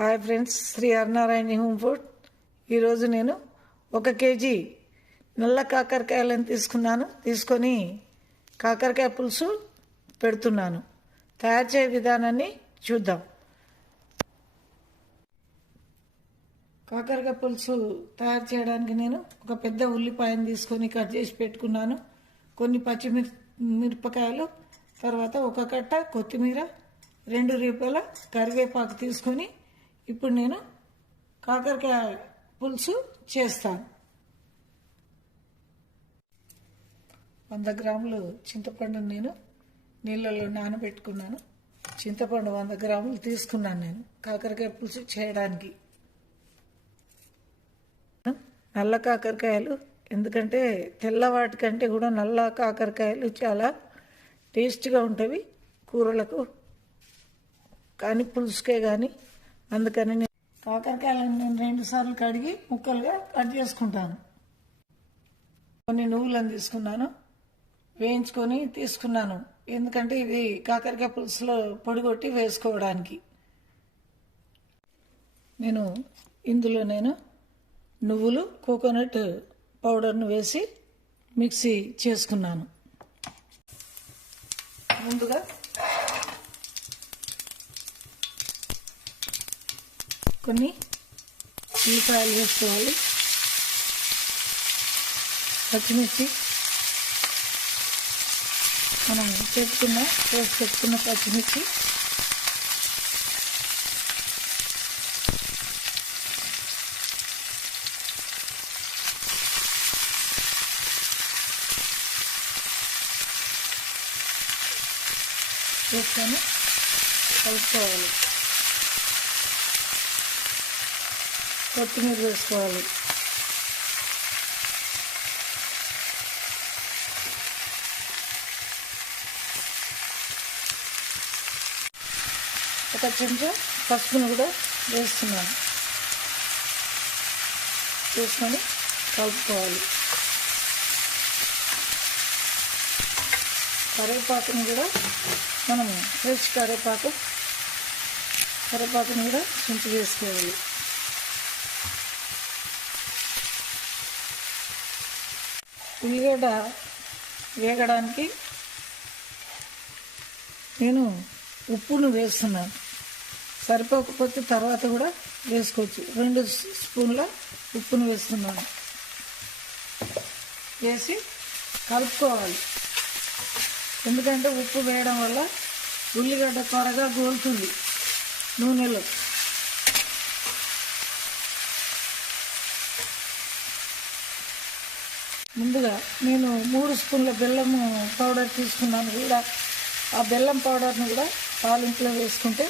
Hi friends Sri Harinarayana home food. ఈరోజు నేను ఒక కేజీ నల్ల కాకరకాయలను తీసుకున్నాను. తీసుకొని కాకరకాయ పులుసు పెడుతున్నాను. తయారు చేయ విధానాన్ని చూద్దాం. కాకరకాయ పులుసు తయారు చేయడానికి నేను ఒక పెద్ద ఉల్లిపాయను తీసుకొని కట్ చేసి పెట్టుకున్నాను. కొన్ని పచ్చిమిర్ మిరపకాయలు తర్వాత ఒక కట్ట కొత్తిమీర రెండు రూపాయల కరివేపాకు తీసుకొని ఇప్పుడు నేను కాకరకాయ పులుసు చేస్తాను. వంద గ్రాములు చింతపండు నేను నీళ్ళలో నానబెట్టుకున్నాను. చింతపండు వంద గ్రాములు తీసుకున్నాను నేను కాకరకాయ పులుసు చేయడానికి. నల్ల కాకరకాయలు ఎందుకంటే తెల్లవాటి కంటే కూడా నల్ల కాకరకాయలు చాలా టేస్ట్గా ఉంటవి కూరలకు. కానీ పులుసుకే కానీ అందుకని నేను కాకరకాయలను నేను రెండు సార్లు కడిగి ముక్కలుగా కట్ చేసుకుంటాను. కొన్ని నువ్వులను తీసుకున్నాను వేయించుకొని తీసుకున్నాను. ఎందుకంటే ఇది కాకరకాయ పులుసులో పొడిగొట్టి వేసుకోవడానికి. నేను ఇందులో నేను నువ్వులు కోకోనట్ పౌడర్ను వేసి మిక్సీ చేసుకున్నాను. ముందుగా కొన్ని ఉల్లిపాయలు వేసుకోవాలి. పచ్చిమిర్చి. మనం పెట్టుకున్న వేసి పెట్టుకున్న పచ్చిమిర్చి. వేసుకొని కలుపుకోవాలి. కొత్తిమీర వేసుకోవాలి. ఒక చెంచా పసుపును కూడా వేస్తున్నాను. వేసుకొని కలుపుకోవాలి. కరివేపాకుని కూడా మనము ఫ్రెష్ కరివేపాకు కరివేపాకును కూడా చుంచి వేసుకోవాలి. ఉల్లిగడ్డ వేగడానికి నేను ఉప్పును వేస్తున్నాను సరిపోకపోతే తర్వాత కూడా వేసుకోవచ్చు. రెండు స్పూన్ల ఉప్పును వేస్తున్నాను. వేసి కలుపుకోవాలి. ఎందుకంటే ఉప్పు వేయడం వల్ల ఉల్లిగడ్డ త్వరగా గోలుతుంది నూనెలో. ముందుగా నేను మూడు స్పూన్ల బెల్లం పౌడర్ తీసుకున్నాను కూడా. ఆ బెల్లం పౌడర్ని కూడా పాలింట్లో వేసుకుంటే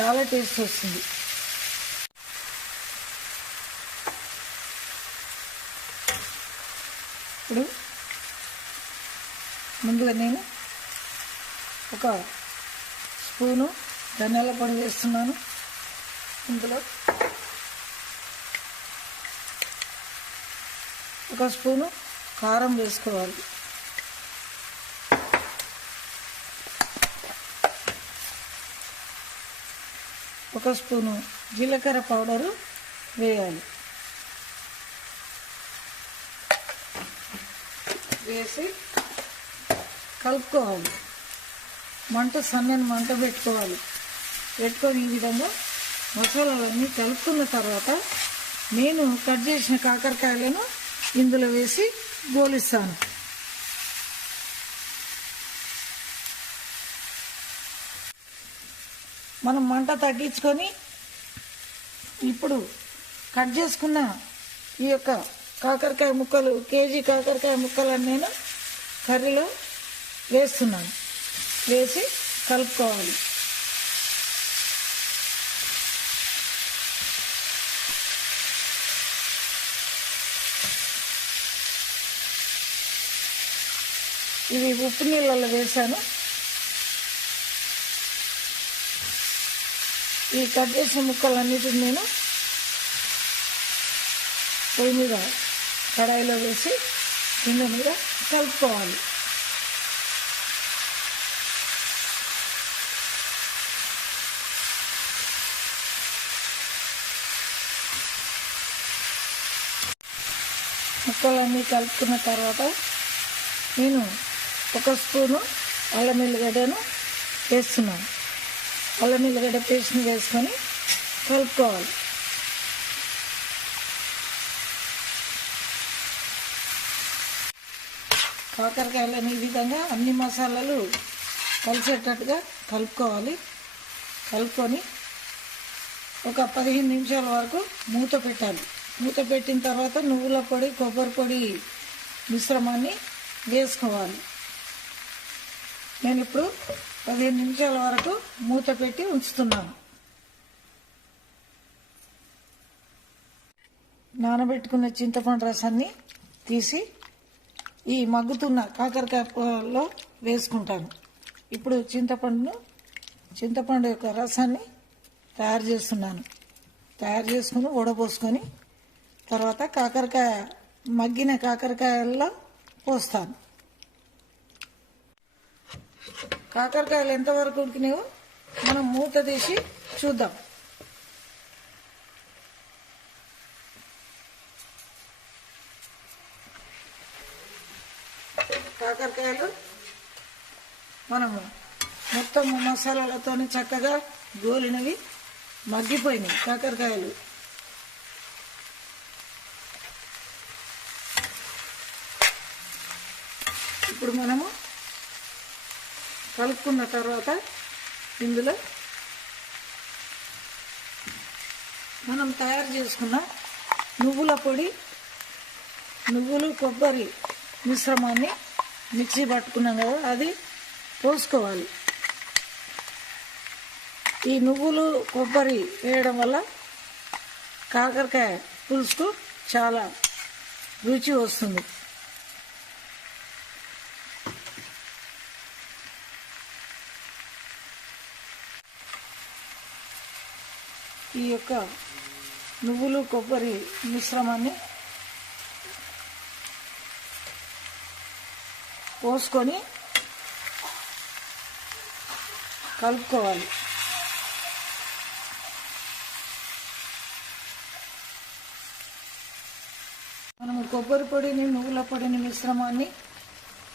చాలా టేస్ట్ వస్తుంది. ఇప్పుడు ముందుగా నేను ఒక స్పూను ధనియాల పొడి వేస్తున్నాను. ఇందులో ఒక స్పూను కారం వేసుకోవాలి. ఒక స్పూను జీలకర్ర పౌడరు వేయాలి. వేసి కలుపుకోవాలి. మంట సన్నని మంట పెట్టుకోవాలి. పెట్టుకొని ఈ విధంగా మసాలాలన్నీ కలుపుకున్న తర్వాత నేను కట్ చేసిన కాకరకాయలను ఇందులో వేసి గోలిస్తాను. మనం మంట తగ్గించుకొని ఇప్పుడు కట్ చేసుకున్న ఈ యొక్క కాకరకాయ ముక్కలు కేజీ కాకరకాయ ముక్కలను నేను కర్రీలో వేస్తున్నాను. వేసి కలుపుకోవాలి. ఇవి ఉప్పు నీళ్ళలో వేసాను. ఈ కట్ చేసిన ముక్కలన్నిటిని నేను పొయ్యి మీద కడాయిలో వేసి కింద మీద కలుపుకోవాలి. ముక్కలన్నీ కలుపుకున్న తర్వాత నేను ఒక స్పూను అల్లం ఎల్లిగడ్డను వేస్తున్నాం అల్లం ఎల్లిగడ్డ పేస్ట్ని వేసుకొని కలుపుకోవాలి. కాకరకాయలను ఈ విధంగా అన్ని మసాలాలు కలిసేటట్టుగా కలుపుకోవాలి. కలుపుకొని ఒక పదిహేను నిమిషాల వరకు మూత పెట్టాలి. మూత పెట్టిన తర్వాత నువ్వుల పొడి కొబ్బరి పొడి మిశ్రమాన్ని వేసుకోవాలి. నేను ఇప్పుడు పదిహేను నిమిషాల వరకు మూత పెట్టి ఉంచుతున్నాను. నానబెట్టుకున్న చింతపండు రసాన్ని తీసి ఈ మగ్గుతున్న కాకరకాయలో వేసుకుంటాను. ఇప్పుడు చింతపండును చింతపండు యొక్క రసాన్ని తయారు చేస్తున్నాను. తయారు చేసుకుని ఉడపోసుకొని తర్వాత కాకరకాయ మగ్గిన కాకరకాయల్లో పోస్తాను. కాకరకాయలు ఎంతవరకు ఉడికినాయో మనం మూత తీసి చూద్దాం. కాకరకాయలు మనము మొత్తం మసాలాలతో చక్కగా గోలినవి మగ్గిపోయినాయి. కాకరకాయలు ఇప్పుడు మనము కలుపుకున్న తర్వాత ఇందులో మనం తయారు చేసుకున్న నువ్వుల పొడి నువ్వులు కొబ్బరి మిశ్రమాన్ని మిక్సీ పట్టుకున్నాం కదా అది పోసుకోవాలి. ఈ నువ్వులు కొబ్బరి వేయడం వల్ల కాకరకాయ పులుసుకు చాలా రుచి వస్తుంది. ఈ యొక్క నువ్వులు కొబ్బరి మిశ్రమాన్ని పోసుకొని కలుపుకోవాలి. మనం కొబ్బరి పొడిని నువ్వుల పొడిని మిశ్రమాన్ని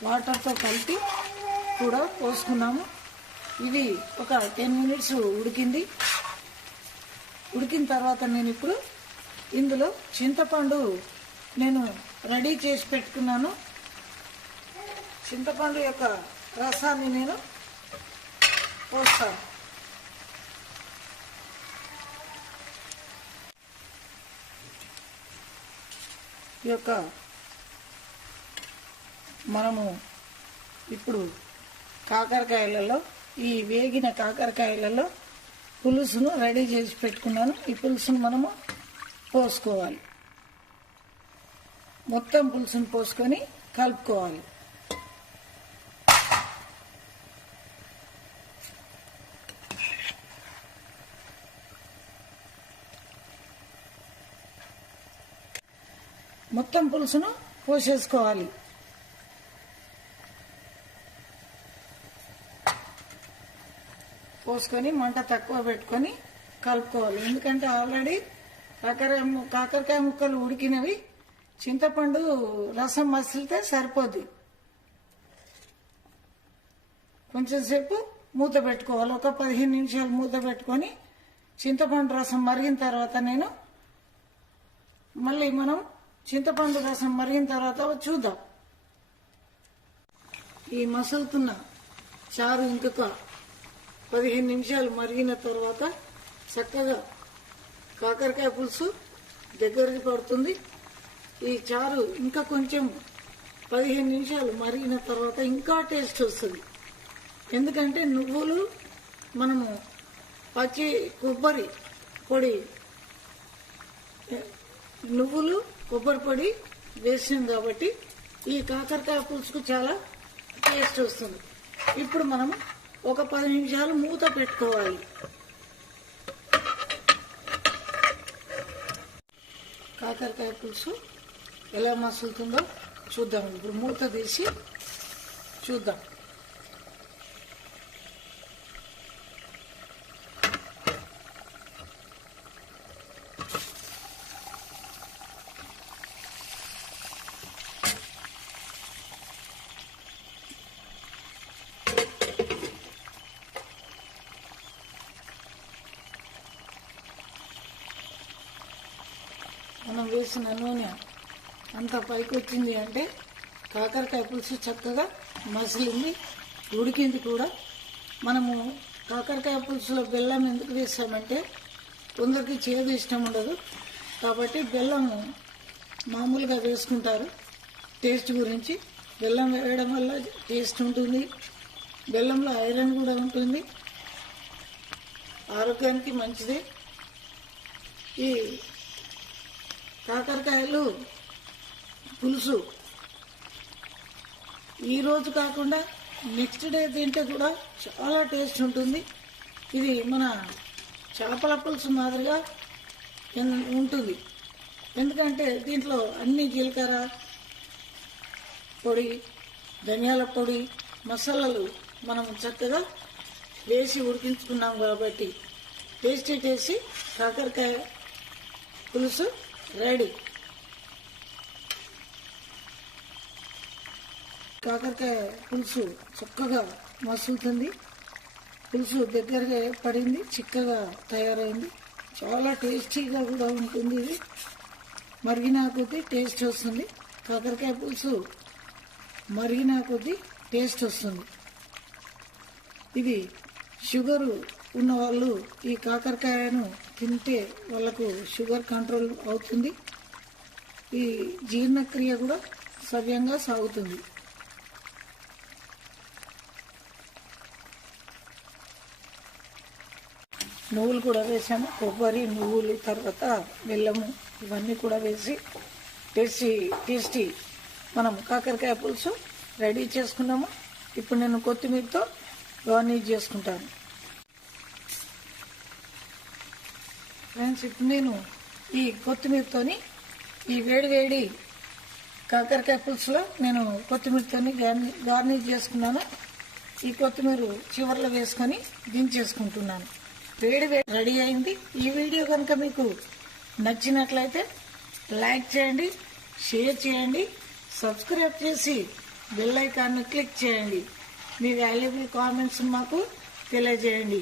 వాటర్తో కలిపి కూడా పోసుకున్నాము. ఇది ఒక టెన్ మినిట్స్ ఉడికింది. ఉడికిన తర్వాత నేను ఇప్పుడు ఇందులో చింతపండు నేను రెడీ చేసి పెట్టుకున్నాను. చింతపండు యొక్క రసాన్ని నేను పోస్తాను. ఈ యొక్క మనము ఇప్పుడు కాకరకాయలలో ఈ వేగిన కాకరకాయలలో పులుసును రెడీ చేసి పెట్టుకున్నాను. ఈ పులుసును మనము పోసుకోవాలి. మొత్తం పులుసును పోసుకొని కలుపుకోవాలి. మొత్తం పులుసును పోసేసుకోవాలి. పోసుకొని మంట తక్కువ పెట్టుకొని కలుపుకోవాలి. ఎందుకంటే ఆల్రెడీ కాకర కాకరకాయ ముక్కలు ఉడికినవి. చింతపండు రసం మసిలితే సరిపోద్ది. కొంచెం సేపు మూత పెట్టుకోవాలి. ఒక పదిహేను నిమిషాలు మూత పెట్టుకొని చింతపండు రసం మరిగిన తర్వాత నేను మళ్ళీ మనం చింతపండు రసం మరిగిన తర్వాత చూద్దాం. ఈ మసులుతున్న చారు ఇంకొక పదిహేను నిమిషాలు మరిగిన తర్వాత చక్కగా కాకరకాయ పులుసు దగ్గరికి పడుతుంది. ఈ చారు ఇంకా కొంచెం పదిహేను నిమిషాలు మరిగిన తర్వాత ఇంకా టేస్ట్ వస్తుంది. ఎందుకంటే నువ్వులు మనము పచ్చి కొబ్బరి పొడి నువ్వులు కొబ్బరి పొడి వేసాం కాబట్టి ఈ కాకరకాయ పులుసుకు చాలా టేస్ట్ వస్తుంది. ఇప్పుడు మనం ఒక పది నిమిషాలు మూత పెట్టుకోవాలి. కాకరకాయ పులుసు ఎలా మసులుతుందో చూద్దాం. ఇప్పుడు మూత తీసి చూద్దాం మనం వేసిన నూనె అంత పైకి వచ్చింది అంటే కాకరకాయ పులుసు చక్కగా మసిలింది ఉడికింది కూడా. మనము కాకరకాయ పులుసులో బెల్లం ఎందుకు వేసామంటే కొందరికి చేదు ఇష్టం ఉండదు. కాబట్టి బెల్లం మామూలుగా వేసుకుంటారు. టేస్ట్ గురించి బెల్లం వేయడం వల్ల టేస్ట్ ఉంటుంది. బెల్లంలో ఐరన్ కూడా ఉంటుంది. ఆరోగ్యానికి మంచిది. ఈ కాకరకాయలు పులుసు. ఈరోజు కాకుండా నెక్స్ట్ డే తింటే కూడా చాలా టేస్ట్ ఉంటుంది. ఇది మన చేపల పులుసు మాదిరిగా ఉంటుంది. ఎందుకంటే దీంట్లో అన్ని జీలకర్ర పొడి ధనియాల పొడి మసాలాలు మనం చక్కగా వేసి ఉడికించుకున్నాం కాబట్టి టేస్టీ టేస్టీ కాకరకాయ పులుసు రెడీ. కాకరకాయ పులుసు చక్కగా మసులుతుంది. పులుసు దగ్గరగా పడింది చిక్కగా తయారైంది. చాలా టేస్టీగా కూడా ఉంటుంది ఇది. మరిగిన కొద్దీ టేస్ట్ వస్తుంది. కాకరకాయ పులుసు మరిగిన కొద్దీ టేస్ట్ వస్తుంది. ఇది షుగరు ఉన్న వాళ్ళు ఈ కాకరకాయను తింటే వాళ్ళకు షుగర్ కంట్రోల్ అవుతుంది. ఈ జీర్ణక్రియ కూడా సవ్యంగా సాగుతుంది. నువ్వులు కూడా వేసాము. కొబ్బరి నువ్వులు తర్వాత బెల్లము ఇవన్నీ కూడా వేసి టేస్టీ టేస్టీ మనం కాకరకాయ పులుసు రెడీ చేసుకున్నాము. ఇప్పుడు నేను కొత్తిమీరతో గార్నిష్ చేసుకుంటాను. ఫ్రెండ్స్ ఇప్పుడు నేను ఈ కొత్తిమీరతోని ఈ వేడి వేడి కాకరకాయ పులుసులో నేను కొత్తిమీరతోని గార్ని గార్నిష్ చేసుకున్నాను. ఈ కొత్తిమీర చివర్లో వేసుకొని దించేసుకుంటున్నాను. వేడి వేడి రెడీ అయింది. ఈ వీడియో కనుక మీకు నచ్చినట్లయితే లైక్ చేయండి షేర్ చేయండి సబ్స్క్రైబ్ చేసి బెల్ ఐకాన్ను క్లిక్ చేయండి. మీ వాల్యుబుల్ కామెంట్స్ మాకు తెలియజేయండి.